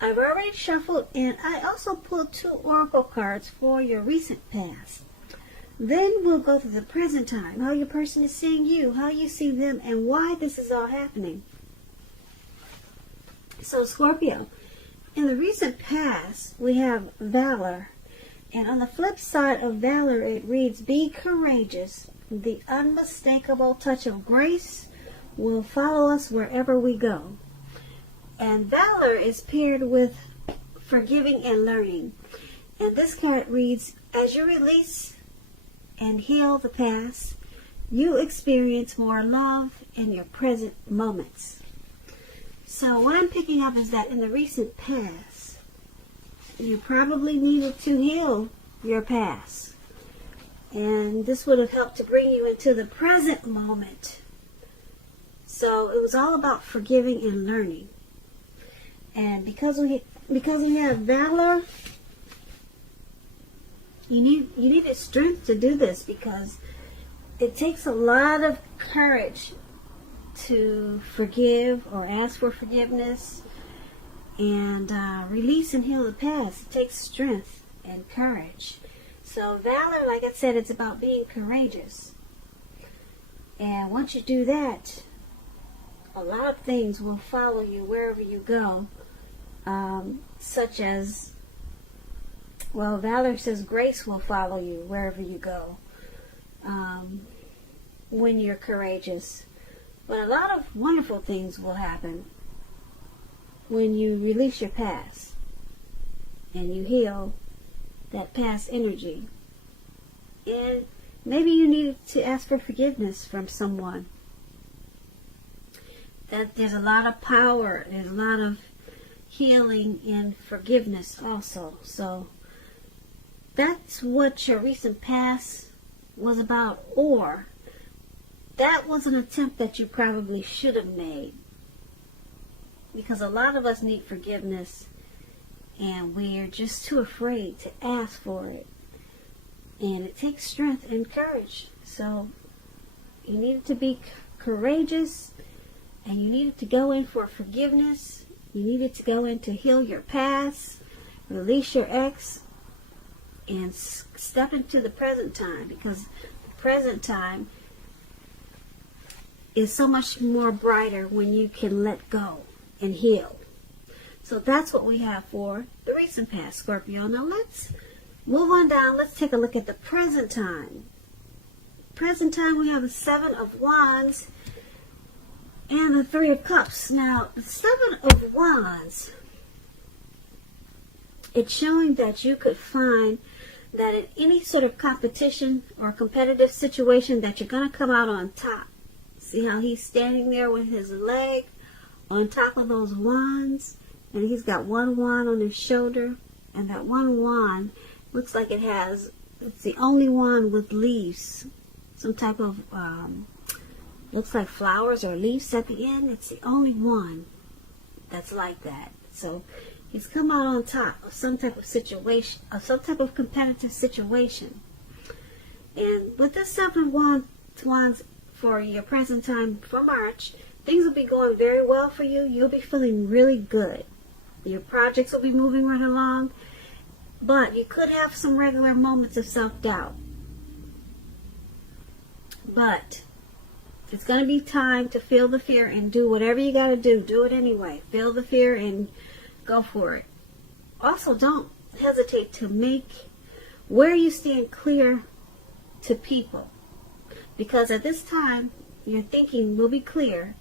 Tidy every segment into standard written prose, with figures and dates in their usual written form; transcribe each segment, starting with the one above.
I've already shuffled, and I also pulled 2 oracle cards for your recent past. Then we'll go to the present time, how your person is seeing you, how you see them, and why this is all happening. So Scorpio, in the recent past, we have valor. And on the flip side of valor, it reads, be courageous. The unmistakable touch of grace will follow us wherever we go. And valor is paired with forgiving and learning. And this card reads, as you release and heal the past, you experience more love in your present moments. So what I'm picking up is that in the recent past, you probably needed to heal your past. And this would have helped to bring you into the present moment. So it was all about forgiving and learning. And because we have valor, you needed strength to do this, because it takes a lot of courage to forgive or ask for forgiveness and release and heal the past. It takes strength and courage. So valor, like I said, it's about being courageous. And once you do that, a lot of things will follow you wherever you go. Such as, well, valor says grace will follow you wherever you go when you're courageous. But a lot of wonderful things will happen when you release your past and you heal that past energy. And maybe you need to ask for forgiveness from someone. That there's a lot of power, there's a lot of healing and forgiveness also. So that's what your recent past was about. Or that was an attempt that you probably should have made, because a lot of us need forgiveness and we're just too afraid to ask for it. And it takes strength and courage. So you needed to be courageous, and you needed to go in for forgiveness. You needed to go in to heal your past, release your ex, and step into the present time, because the present time is so much more brighter when you can let go and heal. So that's what we have for the recent past, Scorpio. Now let's move on down. Let's take a look at the present time. Present time, we have the 7 of Wands and the 3 of Cups. Now, the 7 of Wands, it's showing that you could find that in any sort of competition or competitive situation that you're going to come out on top. See how he's standing there with his leg on top of those wands, and he's got one wand on his shoulder, and that one wand looks like it's the only wand with leaves, some type of looks like flowers or leaves at the end. It's the only one that's like that. So he's come out on top of some type of situation, of some type of competitive situation. And with this 7 of Wands for your present time for March, things will be going very well for you. You'll be feeling really good. Your projects will be moving right along. But you could have some regular moments of self-doubt. But it's going to be time to feel the fear and do whatever you got to do. Do it anyway. Feel the fear and go for it. Also, don't hesitate to make where you stand clear to people. Because at this time, your thinking will be clear,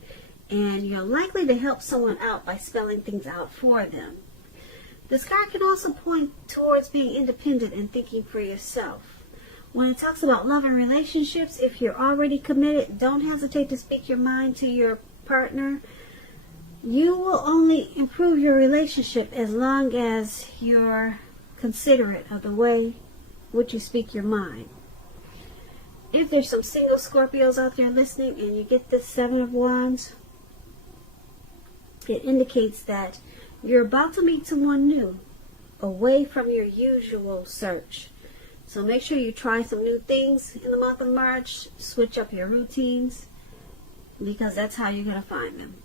and you're likely to help someone out by spelling things out for them. This card can also point towards being independent and thinking for yourself. When it talks about love and relationships, if you're already committed, don't hesitate to speak your mind to your partner. You will only improve your relationship as long as you're considerate of the way which you speak your mind. If there's some single Scorpios out there listening and you get this 7 of Wands, it indicates that you're about to meet someone new, away from your usual search. So make sure you try some new things in the month of March. Switch up your routines, because that's how you're going to find them.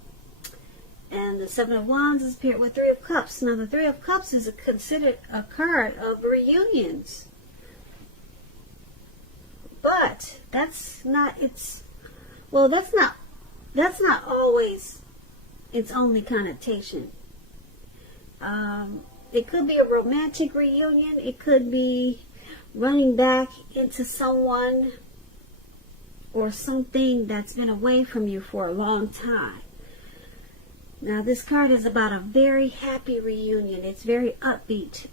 And the Seven of Wands is paired with Three of Cups. Now, the Three of Cups is considered a card of reunions. But that's not always its only connotation. It could be a romantic reunion. It could be running back into someone or something that's been away from you for a long time. Now, this card is about a very happy reunion. It's very upbeat.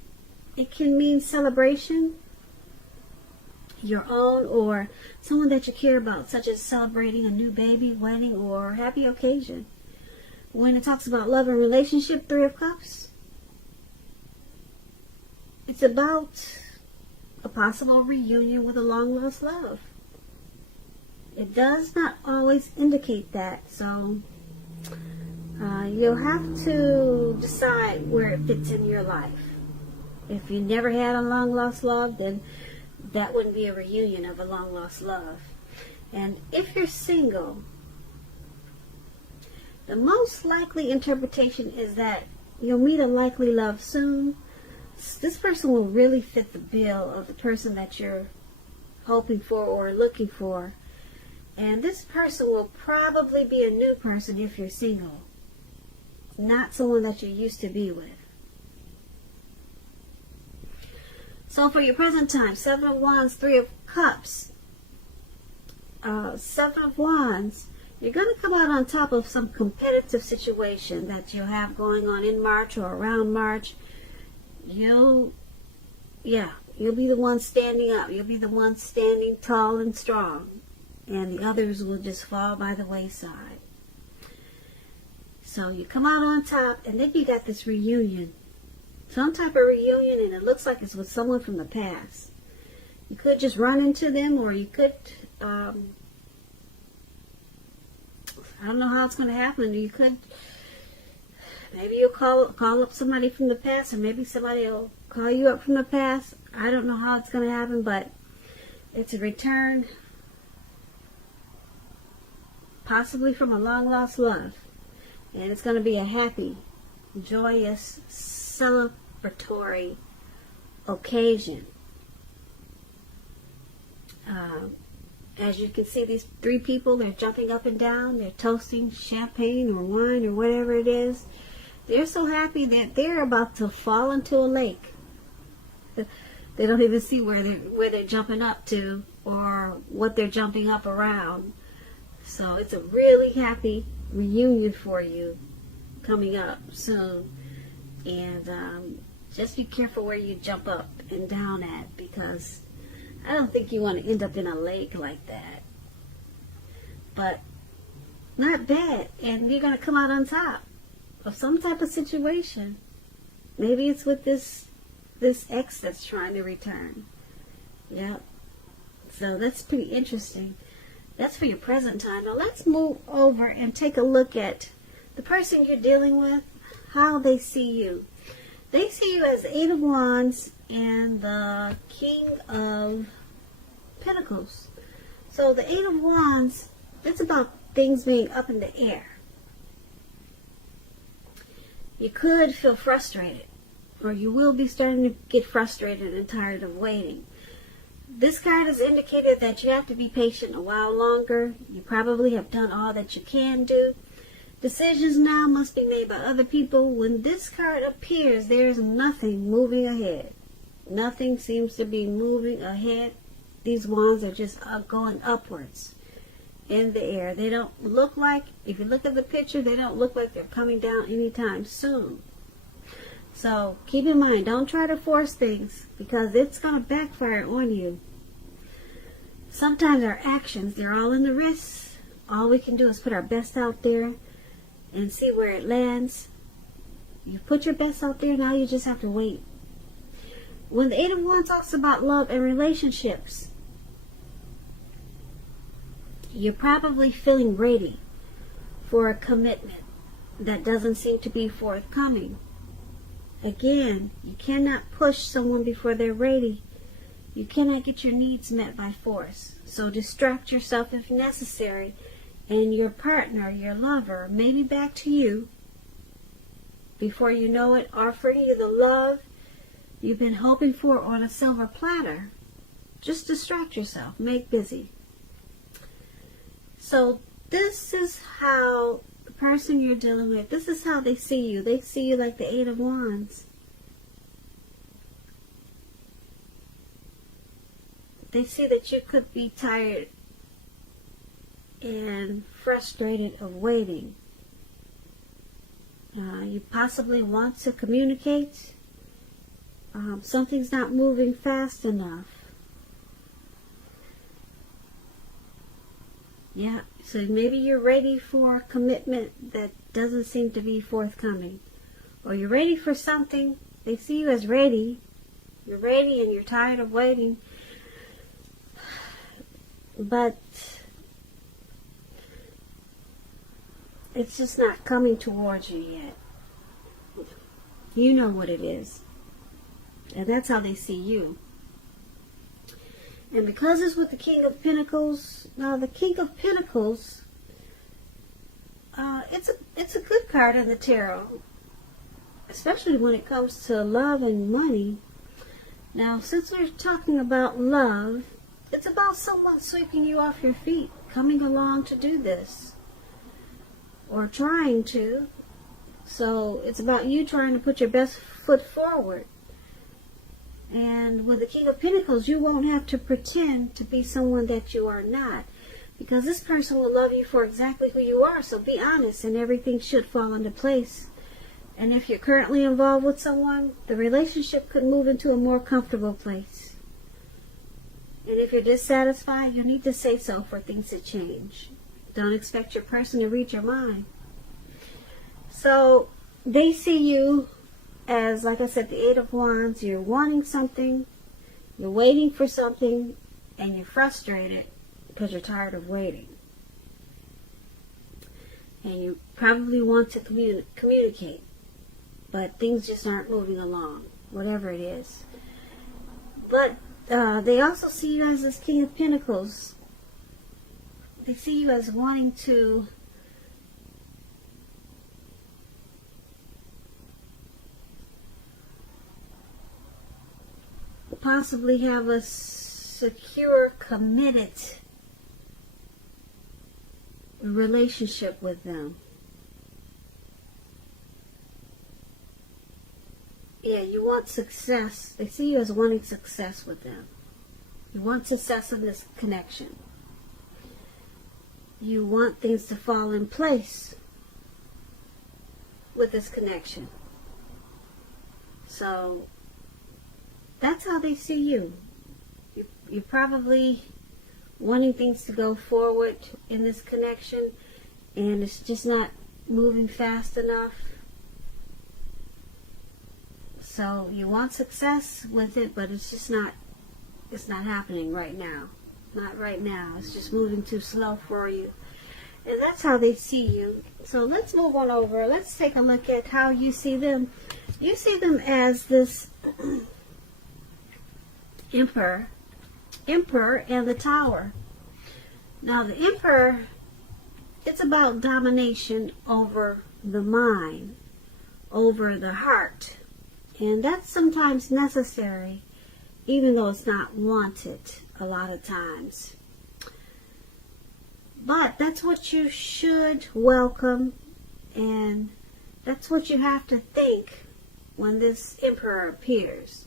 It can mean celebration, your own or someone that you care about, such as celebrating a new baby, wedding, or happy occasion. When it talks about love and relationship, Three of Cups, it's about a possible reunion with a long-lost love. It does not always indicate that, so you'll have to decide where it fits in your life. If you never had a long-lost love, then that wouldn't be a reunion of a long-lost love. And if you're single, the most likely interpretation is that you'll meet a likely love soon. This person will really fit the bill of the person that you're hoping for or looking for. And this person will probably be a new person if you're single, not someone that you used to be with. So for your present time, Seven of Wands, Three of Cups. Seven of Wands, you're going to come out on top of some competitive situation that you'll have going on in March or around March. You'll be the one standing up. You'll be the one standing tall and strong. And the others will just fall by the wayside. So you come out on top, and then you got this reunion. Some type of reunion, and it looks like it's with someone from the past. You could just run into them, or you could, I don't know how it's going to happen. You could, maybe you'll call up somebody from the past, or maybe somebody will call you up from the past. I don't know how it's going to happen, but it's a return, possibly from a long-lost love. And it's going to be a happy, joyous, celebratory occasion. As you can see, these three people, they're jumping up and down. They're toasting champagne or wine or whatever it is. They're so happy that they're about to fall into a lake. They don't even see where they're jumping up to or what they're jumping up around. So it's a really happy reunion for you coming up soon. And just be careful where you jump up and down at, because I don't think you want to end up in a lake like that. But not bad. And you're going to come out on top of some type of situation. Maybe it's with this ex that's trying to return. Yep. So that's pretty interesting. That's for your present time. Now let's move over and take a look at the person you're dealing with, how they see you. They see you as the Eight of Wands and the King of Pentacles. So the Eight of Wands, it's about things being up in the air. You could feel frustrated, or you will be starting to get frustrated and tired of waiting. This card has indicated that you have to be patient a while longer. You probably have done all that you can do. Decisions now must be made by other people. When this card appears, there's nothing moving ahead. Nothing seems to be moving ahead. These wands are just going upwards in the air. They don't look like, if you look at the picture, they don't look like they're coming down anytime soon. So keep in mind, don't try to force things, because it's going to backfire on you. Sometimes our actions, they're all in the wrists. All we can do is put our best out there and see where it lands. You put your best out there, now you just have to wait. When the Eight of Wands talks about love and relationships, you're probably feeling ready for a commitment that doesn't seem to be forthcoming. Again, you cannot push someone before they're ready. You cannot get your needs met by force. So distract yourself if necessary, and your partner, your lover, maybe back to you, before you know it, offering you the love you've been hoping for on a silver platter. Just distract yourself. Make busy. So this is how the person you're dealing with, this is how they see you. They see you like the Eight of Wands. They see that you could be tired and frustrated of waiting. You possibly want to communicate. Something's not moving fast enough. Yeah, so maybe you're ready for a commitment that doesn't seem to be forthcoming. Or you're ready for something. They see you as ready. You're ready and you're tired of waiting. But it's just not coming towards you yet. You know what it is. And that's how they see you. And because it's with the King of Pentacles, now the King of Pentacles, it's a good card in the tarot, especially when it comes to love and money. Now, since we're talking about love, it's about someone sweeping you off your feet, coming along to do this, or trying to. So it's about you trying to put your best foot forward. And with the King of Pentacles, you won't have to pretend to be someone that you are not. Because this person will love you for exactly who you are. So be honest and everything should fall into place. And if you're currently involved with someone, the relationship could move into a more comfortable place. And if you're dissatisfied, you need to say so for things to change. Don't expect your person to read your mind. So they see you as, like I said, the Eight of Wands. You're wanting something, you're waiting for something, and you're frustrated because you're tired of waiting. And you probably want to communicate, but things just aren't moving along, whatever it is. But they also see you as this King of Pentacles. They see you as wanting to possibly have a secure, committed relationship with them. Yeah, you want success. They see you as wanting success with them. You want success in this connection. You want things to fall in place with this connection. So that's how they see you. You're probably wanting things to go forward in this connection, and it's just not moving fast enough. So you want success with it, but it's not happening right now. Not right now. It's just moving too slow for you. And that's how they see you. So let's move on over. Let's take a look at how you see them. You see them as this Emperor and the Tower. Now the Emperor, it's about domination over the mind, over the heart. And that's sometimes necessary, even though it's not wanted a lot of times. But that's what you should welcome, and that's what you have to think when this Emperor appears.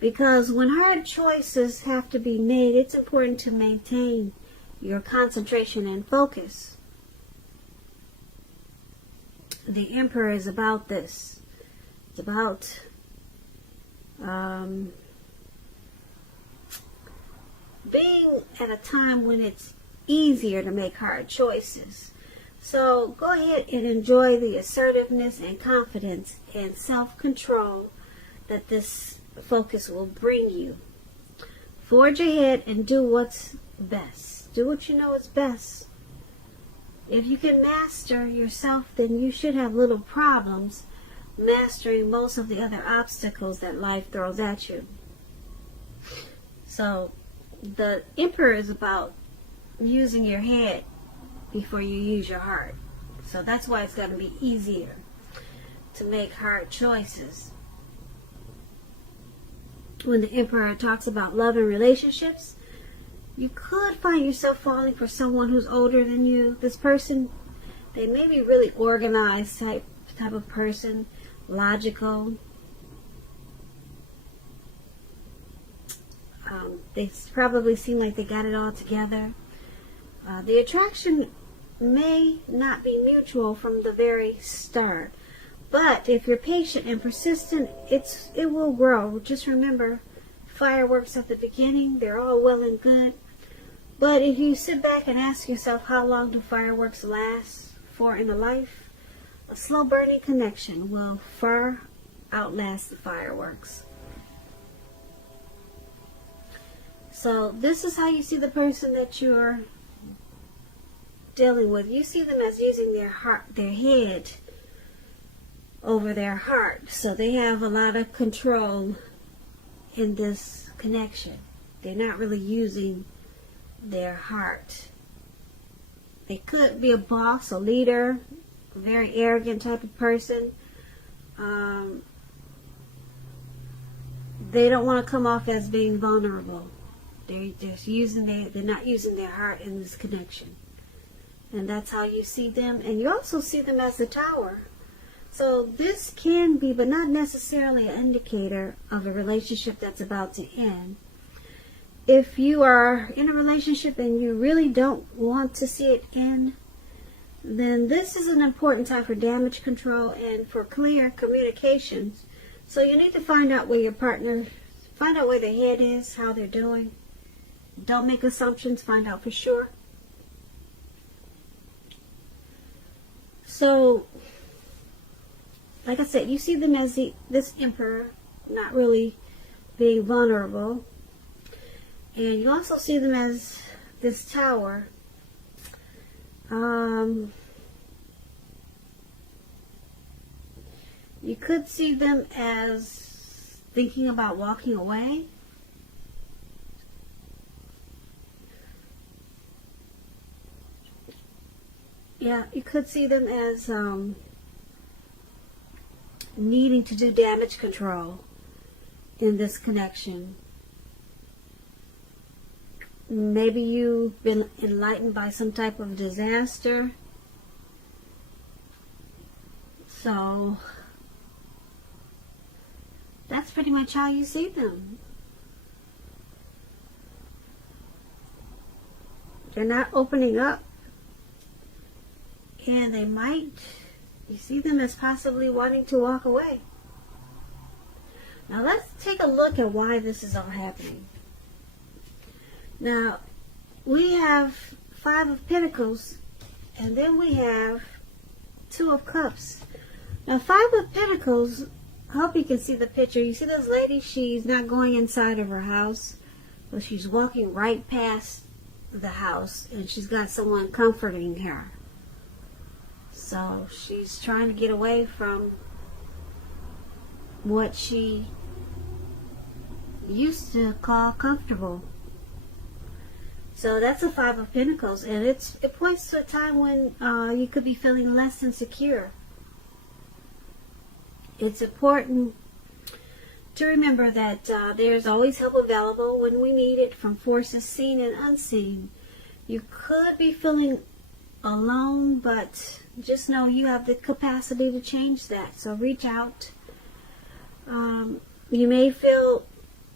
Because when hard choices have to be made, it's important to maintain your concentration and focus. The Emperor is about this. It's about being at a time when it's easier to make hard choices. So go ahead and enjoy the assertiveness and confidence and self-control that this focus will bring you. Forge ahead and do what's best. Do what you know is best. If you can master yourself, then you should have little problems mastering most of the other obstacles that life throws at you. So the Emperor is about using your head before you use your heart. So that's why it's going to be easier to make hard choices. When the Emperor talks about love and relationships, you could find yourself falling for someone who's older than you. This person, they may be really organized type of person, logical. They probably seem like they got it all together. The attraction may not be mutual from the very start, but if you're patient and persistent, it will grow. Just remember, fireworks at the beginning, they're all well and good, but if you sit back and ask yourself, how long do fireworks last for in a life? A slow burning connection will far outlast the fireworks. So this is how you see the person that you're dealing with. You see them as using their head over their heart. So they have a lot of control in this connection. They're not really using their heart. They could be a boss, a leader, a very arrogant type of person. They don't want to come off as being vulnerable. They're not using their heart in this connection. And that's how you see them. And you also see them as the Tower. So this can be, but not necessarily, an indicator of a relationship that's about to end. If you are in a relationship and you really don't want to see it end, then this is an important time for damage control and for clear communications. So you need to find out where your partner, find out where their head is, how they're doing. Don't make assumptions, find out for sure. So, like I said, you see them as this Emperor, not really being vulnerable. And you also see them as this Tower. You could see them as thinking about walking away. Yeah, you could see them as needing to do damage control in this connection. Maybe you've been enlightened by some type of disaster. So that's pretty much how you see them. They're not opening up. And they might, you see them as possibly wanting to walk away. Now let's take a look at why this is all happening. Now, we have 5 of Pentacles, and then we have 2 of Cups. Now, 5 of Pentacles, I hope you can see the picture. You see this lady, she's not going inside of her house, but she's walking right past the house, and she's got someone comforting her. So she's trying to get away from what she used to call comfortable. So that's a 5 of Pentacles, and it points to a time when you could be feeling less insecure. It's important to remember that there's always help available when we need it from forces seen and unseen. You could be feeling alone, but just know you have the capacity to change that. So reach out. You may feel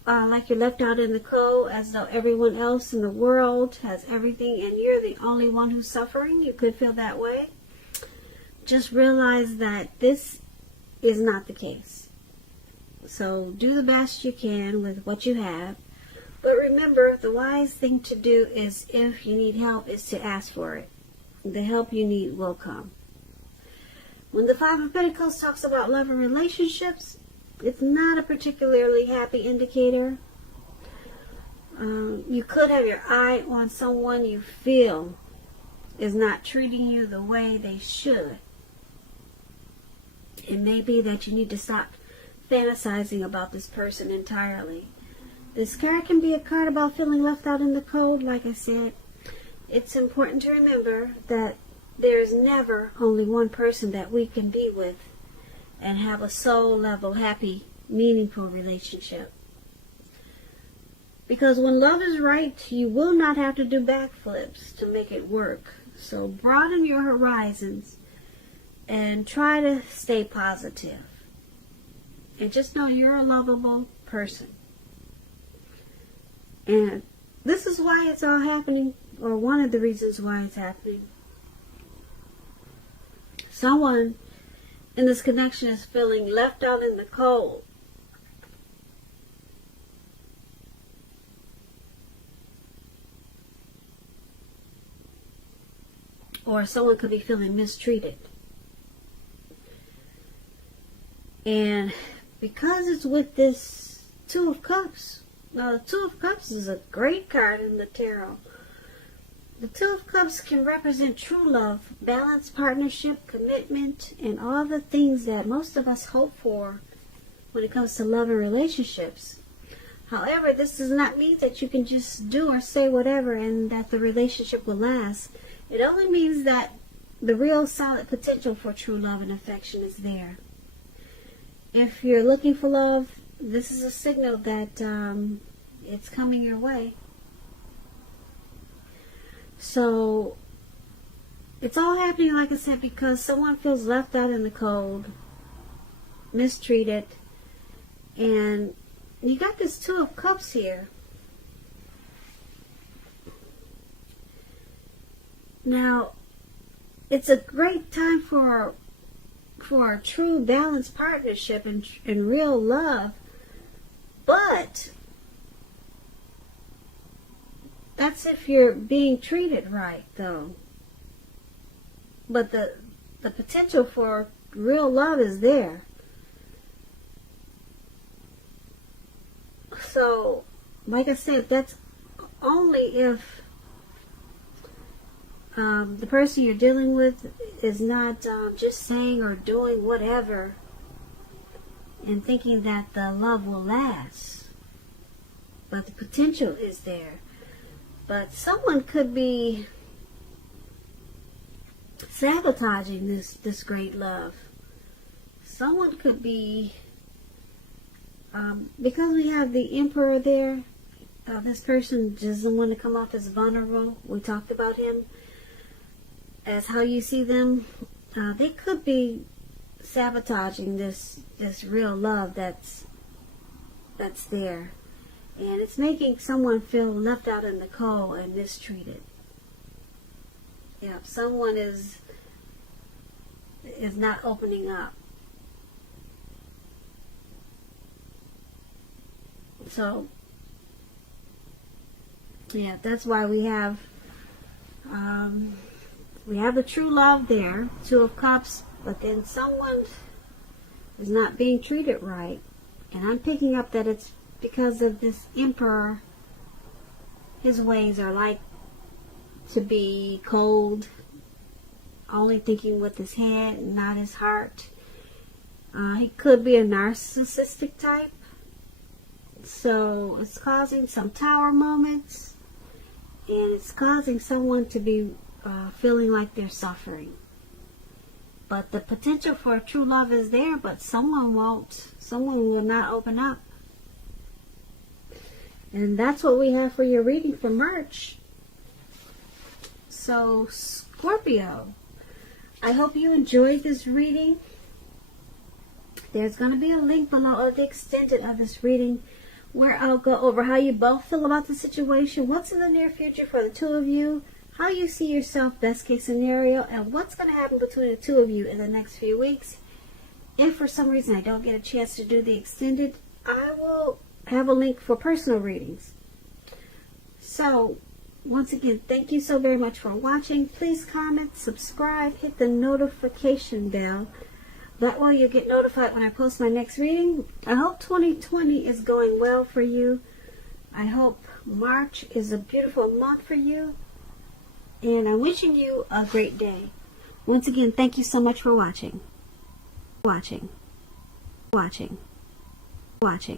like you're left out in the cold, as though everyone else in the world has everything and you're the only one who's suffering. You could feel that way. Just realize that this is not the case. So do the best you can with what you have. But remember, the wise thing to do is, if you need help, is to ask for it. The help you need will come. When the 5 of Pentacles talks about love and relationships, it's not a particularly happy indicator. You could have your eye on someone you feel is not treating you the way they should. It may be that you need to stop fantasizing about this person entirely. This card can be a card about feeling left out in the cold, like I said. It's important to remember that there's never only one person that we can be with and have a soul level, happy, meaningful relationship. Because when love is right, you will not have to do backflips to make it work. So broaden your horizons and try to stay positive. And just know you're a lovable person. And this is why it's all happening, or one of the reasons why it's happening. Someone in this connection is feeling left out in the cold. Or someone could be feeling mistreated. And because it's with this Two of Cups. Now, the Two of Cups is a great card in the tarot. The Two of Cups can represent true love, balanced partnership, commitment, and all the things that most of us hope for when it comes to love and relationships. However, this does not mean that you can just do or say whatever and that the relationship will last. It only means that the real solid potential for true love and affection is there. If you're looking for love, this is a signal that it's coming your way. So, it's all happening, like I said, because someone feels left out in the cold, mistreated, and you got this Two of Cups here. Now, it's a great time for a true balanced partnership and real love, but that's if you're being treated right, though. But the potential for real love is there. So, like I said, that's only if the person you're dealing with is not just saying or doing whatever and thinking that the love will last. But the potential is there. But someone could be sabotaging this great love. Someone could be, because we have the Emperor there, this person doesn't want to come off as vulnerable. We talked about him as how you see them. They could be sabotaging this real love that's there. And it's making someone feel left out in the cold and mistreated. Yeah, someone is not opening up. So, yeah, that's why we have the true love there, Two of Cups, but then someone is not being treated right. And I'm picking up that it's because of this Emperor. His ways are like to be cold, only thinking with his head and not his heart. He could be a narcissistic type. So it's causing some tower moments, and it's causing someone to be feeling like they're suffering. But the potential for true love is there, but someone will not open up. And that's what we have for your reading for March. So, Scorpio, I hope you enjoyed this reading. There's going to be a link below of the extended of this reading where I'll go over how you both feel about the situation, what's in the near future for the two of you, how you see yourself, best case scenario, and what's going to happen between the two of you in the next few weeks. If for some reason I don't get a chance to do the extended, I will have a link for personal readings. So, once again, thank you so very much for watching. Please comment, subscribe, hit the notification bell. That way you'll get notified when I post my next reading. I hope 2020 is going well for you. I hope March is a beautiful month for you. And I'm wishing you a great day. Once again, thank you so much for watching. Watching.